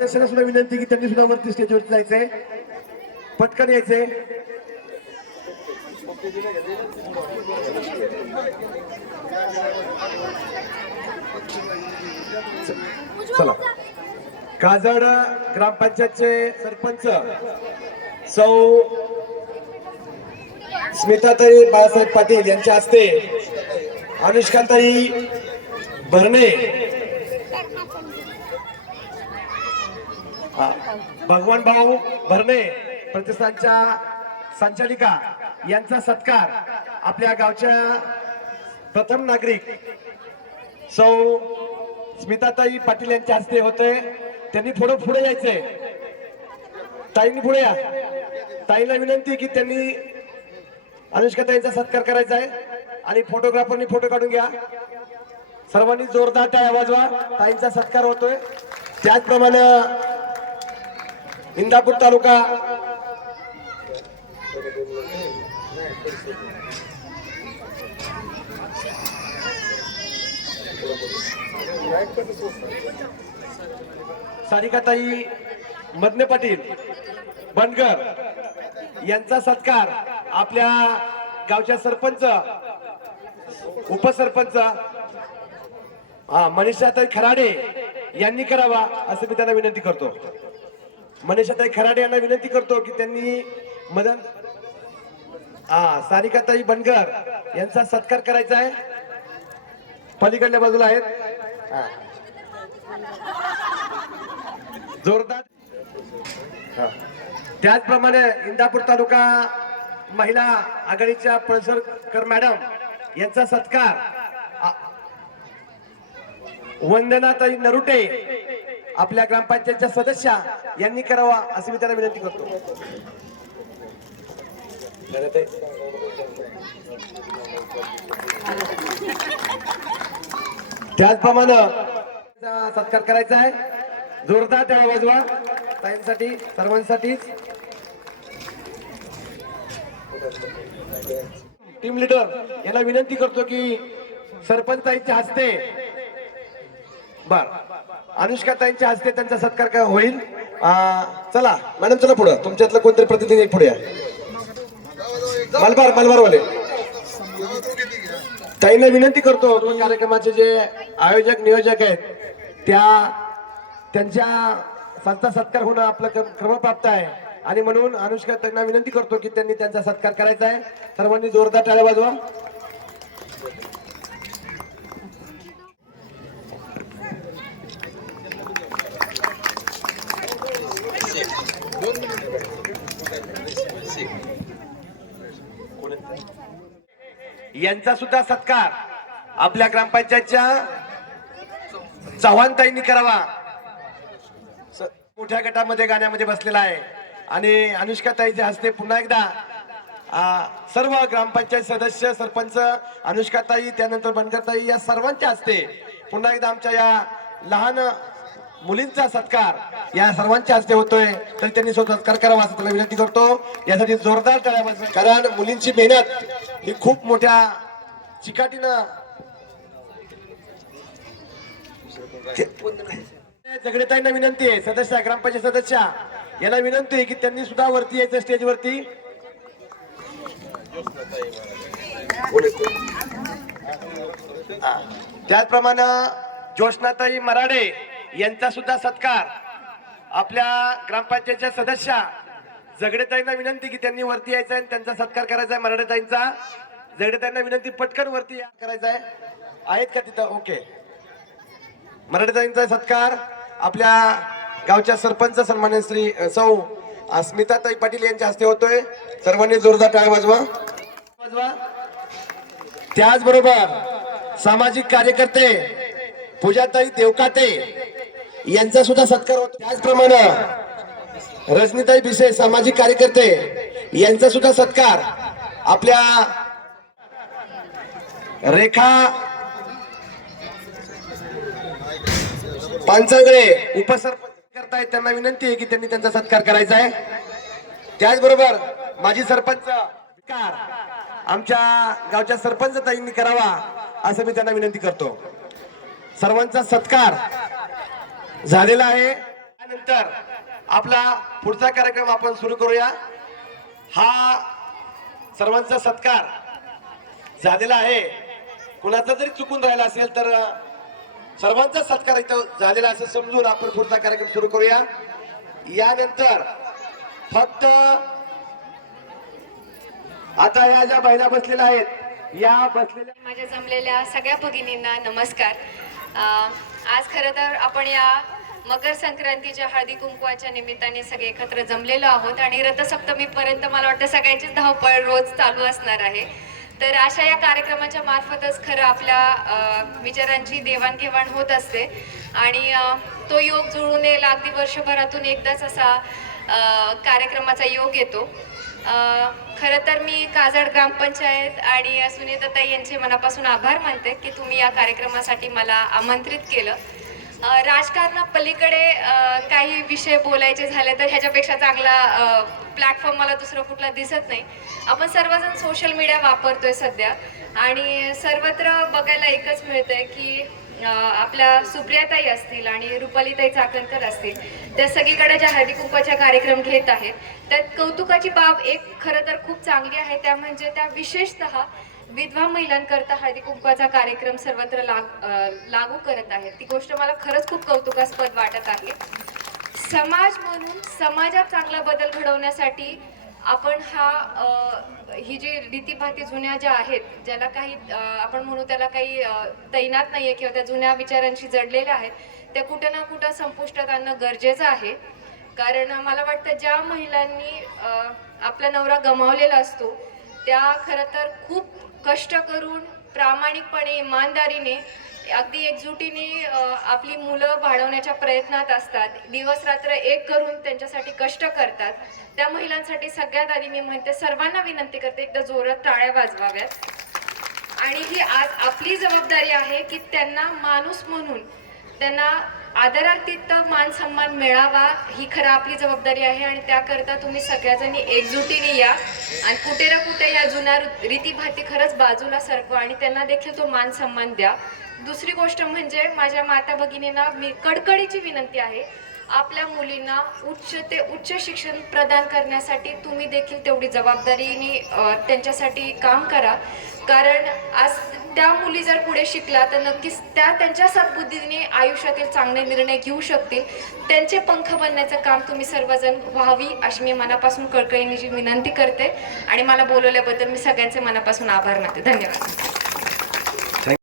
सदस्यांना सुद्धा विनंती की त्यांनी सुद्धा वरती स्टेजवर जायचंय. पटकन यायचंय. चला. काजड ग्रामपंचायतचे सरपंच सौ स्मिताताई बाळासाहेब पाटील यांच्या हस्ते अनुष्काताई भरणे हा, भगवान भाऊ भरणे प्रतिष्ठानच्या संचालिका यांचा सत्कार आपल्या गावच्या प्रथम नागरिक सौ स्मिताताई पाटील यांच्या हस्ते होते त्यांनी थोडं पुढे यायचंय. ताईंनी पुढे या. ताईला विनंती की त्यांनी अनुष्का ताईंचा सत्कार करायचा आहे आणि फोटोग्राफरनी फोटो काढून घ्या. सर्वांनी जोरदार त्या वाजवा. ताईंचा सत्कार होतोय. त्याचप्रमाणे इंदापूर तालुका. सारिकाताई मदने पाटील बनगर यांचा सत्कार आपल्या गावच्या सरपंच उपसरपंच हा मनीषाताई खराडे यांनी करावा असं मी त्यांना विनंती करतो. मनीषाताई खराडे यांना विनंती करतो की त्यांनी मदन हा सारिकाताई बनगर यांचा सत्कार करायचा आहे. पलीकडल्या बाजूला आहेत. जोरदार. त्याचप्रमाणे इंदापूर तालुका महिला आघाडीच्या पळसरकर मॅडम यांचा सत्कार. वंदनाताई नरुटे आपल्या ग्रामपंचायतच्या सदस्या यांनी करावा अशी मी त्यांना विनंती करतो. त्याचप्रमाणे सत्कार करायचा आहे. जोरदार त्याला वाजवा ताईंसाठी सर्वांसाठी टीम लीडर याला विनंती करतो की सरपंच ताईंच्या हस्ते बर. अनुष्का ताईंच्या हस्ते त्यांचा सत्कार काय होईल? चला मॅडम चला पुढं. तुमच्यातलं कोणतरी प्रतिनिधी पुढे मलबार मलबारवाले. ताईंना विनंती करतो दोन कार्यक्रमाचे जे आयोजक नियोजक आहेत त्या त्यांच्या संस्था सत्कार होणं आपलं क्रम- क्रमप्राप्त आहे. आणि म्हणून अनुष्का त्यांना विनंती करतो की त्यांनी त्यांचा सत्कार करायचा आहे. सर्वांनी जोरदार टाळ्या वाजवा. यांचा सुद्धा सत्कार आपल्या ग्रामपंचायतच्या चव्हाणताईंनी करावा. स- मोठ्या गटामध्ये गाण्यामध्ये बसलेला आहे. आणि अनुष्का ताईच्या हस्ते पुन्हा एकदा सर्व ग्रामपंचायत सदस्य सरपंच अनुष्काताई त्यानंतर बनकरताई या सर्वांच्या हस्ते पुन्हा एकदा आमच्या या लहान मुलींचा सत्कार या सर्वांच्या हस्ते होतोय. तर त्यांनी स्वतः सत्कार करावा असं त्याला विनंती करतो. यासाठी जोरदार टाळ्या कारण मुलींची मेहनत ही खूप मोठ्या चिकाटीनं जगडेताईंना विनंती आहे. सदस्य ग्रामपंचायत सदस्य याला विनंती आहे की त्यांनी सुद्धा वरती यायचं स्टेजवरती हा. त्याचप्रमाणे जोशनाताई मराडे यांचा सुद्धा सत्कार आपल्या ग्रामपंचायतच्या सदस्या झगडेताईंना विनंती की त्यांनी वरती यायचं आहे आणि त्यांचा सत्कार करायचा आहे मराठेताईंचा. झगडेताईंना विनंती पटकन वरती करायचा आहे. आहेत का तिथं? ओके. मराठेताईंचा सत्कार आपल्या गावच्या सरपंच सन्मान्य श्री सौ अस्मिताताई पाटील यांच्या हस्ते होतोय. सर्वांनी जोरदार टाळ वाजवा. वाजवा. त्याचबरोबर सामाजिक कार्यकर्ते पूजाताई देवकाते यांचा सुद्धा सत्कार होतो. त्याचप्रमाणे रजनीताई भिसे सामाजिक कार्यकर्ते यांचा सुद्धा सत्कार आपल्या रेखा पानसंगळे उपसरपंच करतायत. त्यांना विनंती आहे की त्यांनी त्यांचा सत्कार करायचा आहे. त्याचबरोबर माजी सरपंच आमच्या गावच्या सरपंच ताईंनी करावा असं मी त्यांना विनंती करतो. सर्वांचा सत्कार झालेला आहे. त्यानंतर आपला पुढचा कार्यक्रम आपण सुरू करूया. हा सर्वांचा सत्कार झालेला आहे. कुणाचा जरी चुकून राहिला असेल तर सर्वांचा सत्कार इथं झालेला असं समजून आपण पुढचा कार्यक्रम सुरू करूया. यानंतर फक्त आता या ज्या महिला बसलेल्या आहेत या बसलेल्या माझ्या जमलेल्या सगळ्या भगिनींना नमस्कार. आज खरं तर आपण या मकर संक्रांतीच्या हळदी कुंकवाच्या निमित्ताने सगळे एकत्र जमलेलो आहोत आणि रथसप्तमीपर्यंत मला वाटतं सगळ्यांचीच धावपळ रोज चालू असणार आहे. तर अशा या कार्यक्रमाच्या मार्फतच खरं आपल्या विचारांची देवाणघेवाण होत असते. आणि तो योग जुळून येईल. अगदी वर्षभरातून एकदाच असा कार्यक्रमाचा योग येतो. खरं तर मी काजळ ग्रामपंचायत आणि सुनीताताई यांचे मनापासून आभार मानते की तुम्ही या कार्यक्रमासाठी मला आमंत्रित केलं. राजकारणापलीकडे पलीकडे काही विषय बोलायचे झाले तर ह्याच्यापेक्षा चांगला प्लॅटफॉर्म मला दुसरं कुठला दिसत नाही. आपण सर्वजण सोशल मीडिया वापरतोय सध्या आणि सर्वत्र बघायला एकच मिळतंय की आपल्या सुप्रियाताई असतील आणि रुपालीताई चाकणकर असतील त्या सगळीकडे ज्या हळदीकुंपाच्या कार्यक्रम घेत आहेत त्यात कौतुकाची बाब एक खरं तर खूप चांगली आहे. त्या म्हणजे त्या विशेषतः विधवा महिलांकरता हळदी कुंकवाचा कार्यक्रम सर्वत्र लाग लागू करत आहेत. ती गोष्ट मला खरंच खूप कौतुकास्पद वाटत आहे. समाज म्हणून समाजात चांगला बदल घडवण्यासाठी आपण हा ही जी रीतीभाती जुन्या ज्या आहेत ज्याला काही आपण म्हणू त्याला काही तैनात तैनात नाहीये किंवा त्या जुन्या विचारांशी जडलेल्या आहेत त्या कुठं ना कुठं संपुष्टात आणणं गरजेचं आहे. कारण मला वाटतं ज्या महिलांनी आपला नवरा गमावलेला असतो त्या खरं तर खूप कष्ट करून प्रामाणिकपणे इमानदारीने अगदी एकजुटीने आपली मुलं वाढवण्याच्या प्रयत्नात असतात. दिवस रात्र एक करून त्यांच्यासाठी कष्ट करतात. त्या महिलांसाठी सगळ्यात आधी मी म्हणते सर्वांना विनंती करते एकदा जोरात टाळ्या वाजवाव्यात. आणि ही आज आपली जबाबदारी आहे की त्यांना माणूस म्हणून त्यांना आदरातीत मान सन्मान मिळावा ही खरं आपली जबाबदारी आहे आणि त्याकरता तुम्ही सगळ्याजणी एकजुटीने या. आणि कुठे ना कुठे या जुन्या रीत- रीतीभाती खरंच बाजूला सरकवा आणि त्यांना देखील तो मान सन्मान द्या. दुसरी गोष्ट म्हणजे माझ्या माता भगिनींना मी कडकडीची विनंती आहे. आपल्या मुलींना उच्च ते उच्च शिक्षण प्रदान करण्यासाठी तुम्ही देखील तेवढी जबाबदारीने त्यांच्यासाठी काम करा. कारण आज त्या मुली जर पुढे शिकला तर नक्कीच त्या त्यांच्या सद्बुद्धीने आयुष्यातील चांगले निर्णय घेऊ शकतील. त्यांचे पंख बनण्याचं काम तुम्ही सर्वजण व्हावी अशी मी मनापासून कळकळीने विनंती करते. आणि मला बोलवल्याबद्दल मी सगळ्यांचे मनापासून आभार मानते. धन्यवाद.